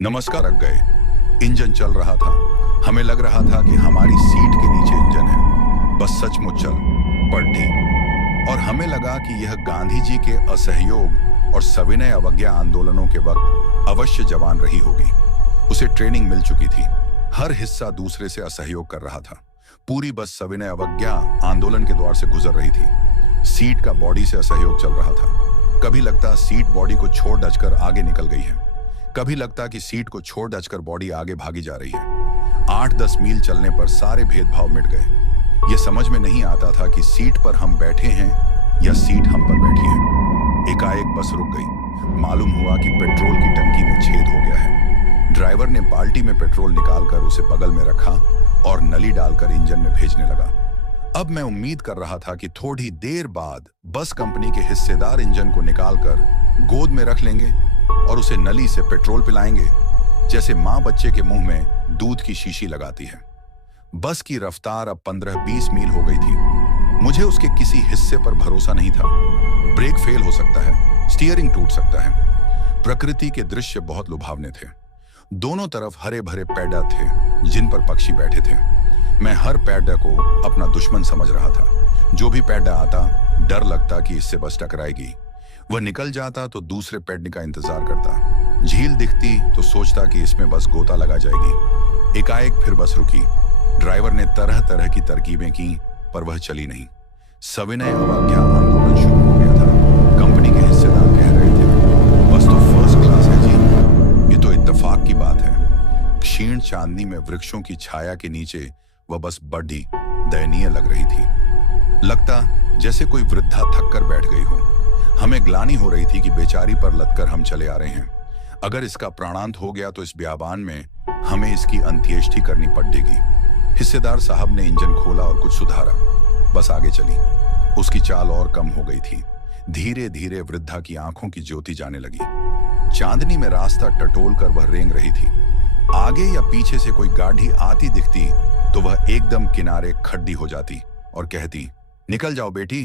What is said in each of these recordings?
नमस्कार। रख गए। इंजन चल रहा था। हमें लग रहा था कि हमारी सीट के नीचे इंजन है। बस सचमुच चल पड़ी और हमें लगा कि यह गांधी जी के असहयोग और सविनय अवज्ञा आंदोलनों के वक्त अवश्य जवान रही होगी। उसे ट्रेनिंग मिल चुकी थी। हर हिस्सा दूसरे से असहयोग कर रहा था। पूरी बस सविनय अवज्ञा आंदोलन के दौर से गुजर रही थी। सीट का बॉडी से असहयोग चल रहा था। कभी लगता सीट बॉडी को छोड़ डचकर आगे निकल गई है, कभी लगता कि सीट को छोड़ डचकर बॉडी आगे भागी जा रही है। 8-10 मील चलने पर सारे भेदभाव मिट गए। यह समझ में नहीं आता था कि सीट पर हम बैठे हैं या सीट हम पर बैठी है। एकाएक बस रुक गई। मालूम हुआ कि पेट्रोल की टंकी में छेद हो गया है। ड्राइवर ने बाल्टी में पेट्रोल निकालकर उसे बगल में रखा और नली डालकर इंजन में भेजने लगा। अब मैं उम्मीद कर रहा था कि थोड़ी देर बाद बस कंपनी के हिस्सेदार इंजन को निकालकर गोद में रख लेंगे और उसे नली से पेट्रोल पिलाएंगे, जैसे मां बच्चे के मुंह में दूध की शीशी लगाती है। बस की रफ्तार अब 15-20 मील हो गई थी। मुझे उसके किसी हिस्से पर भरोसा नहीं था। ब्रेक फेल हो सकता है, स्टीयरिंग टूट सकता है। प्रकृति के दृश्य बहुत लुभावने थे। दोनों तरफ हरे भरे पेड़ थे जिन पर पक्षी बैठे थे। मैं हर पेड़ को अपना दुश्मन समझ रहा था। जो भी पेड़ आता, डर लगता कि इससे बस टकराएगी। वह निकल जाता तो दूसरे पेड़ का इंतजार करता। झील दिखती तो सोचता कि इसमें बस गोता लगा जाएगी। एकाएक फिर बस रुकी। ड्राइवर ने तरह तरह की तरकीबें की, पर वह चली नहीं। सविनय अवज्ञा आंदोलन शुरू हो गया था। कंपनी के हिस्सेदार कह रहे थे, बस तो फर्स्ट क्लास है जी, ये तो इत्तेफाक की बात है। क्षीण चांदनी में वृक्षों की छाया के नीचे वह बस बड़ी दयनीय लग रही थी। लगता जैसे कोई वृद्धा थक कर बैठ गई हो। हमें ग्लानि हो रही थी कि बेचारी पर लदकर हम चले आ रहे हैं। अगर इसका प्राणांत हो गया तो इस ब्याबान में हमें इसकी अंत्येष्टि करनी पड़ेगी। हिस्सेदार साहब ने इंजन खोला और कुछ सुधारा। बस आगे चली। उसकी चाल और कम हो गई थी। धीरे धीरे वृद्धा की आंखों की ज्योति जाने लगी। चांदनी में रास्ता टटोल कर वह रेंग रही थी। आगे या पीछे से कोई गाड़ी आती दिखती तो वह एकदम किनारे खड्डी हो जाती और कहती, निकल जाओ बेटी,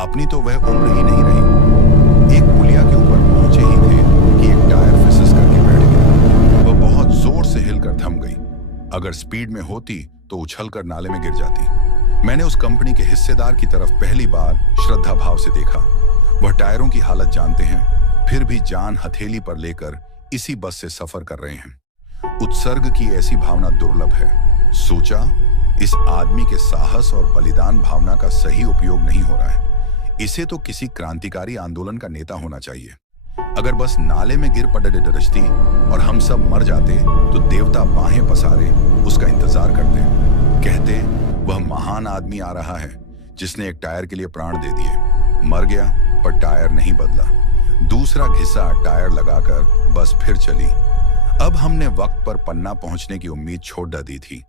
अपनी तो वह उम्र ही नहीं रही। एक पुलिया के ऊपर पहुंचे ही थे कि एक टायर फिसस करके बैठ गया। वह बहुत जोर से हिलकर थम गई। अगर स्पीड में होती तो उछलकर नाले में गिर जाती। मैंने उस कंपनी के हिस्सेदार की तरफ पहली बार श्रद्धा भाव से देखा। वह टायरों की हालत जानते हैं, फिर भी जान हथेली पर लेकर इसी बस से सफर कर रहे हैं। उत्सर्ग की ऐसी भावना दुर्लभ है। सोचा, इस आदमी के साहस और बलिदान भावना का सही उपयोग नहीं हो रहा है। इसे तो किसी क्रांतिकारी आंदोलन का नेता होना चाहिए। अगर बस नाले में गिर पड़े डरजती और हम सब मर जाते तो देवता बाहें पसारे उसका इंतजार करते, कहते वह महान आदमी आ रहा है जिसने एक टायर के लिए प्राण दे दिए। मर गया पर टायर नहीं बदला। दूसरा घिसा टायर लगाकर बस फिर चली। अब हमने वक्त पर पन्ना पहुंचने की उम्मीद छोड़ दी थी।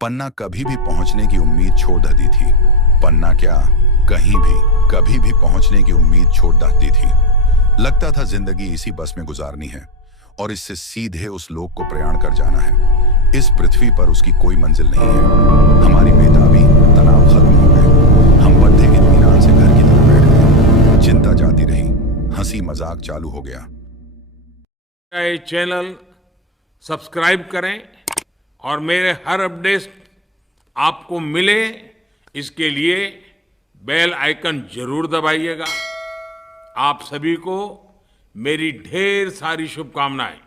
पन्ना कभी भी पहुंचने की उम्मीद छोड़ दी थी। पन्ना क्या, कहीं भी कभी भी पहुंचने की उम्मीद छोड़ दी थी। लगता था जिंदगी इसी बस में गुजारनी है और इससे सीधे उस लोक को प्रयाण कर जाना है। इस पृथ्वी पर उसकी कोई मंजिल नहीं है। हमारी बेताबी, तनाव खत्म हो गए। हम बड़े इत्मीनान से घर की तरफ बैठ गए। चिंता जाती रही, हंसी मजाक चालू हो गया। चैनल सब्सक्राइब करें और मेरे हर अपडेट आपको मिले, इसके लिए बेल आइकन जरूर दबाइएगा। आप सभी को मेरी ढेर सारी शुभकामनाएं।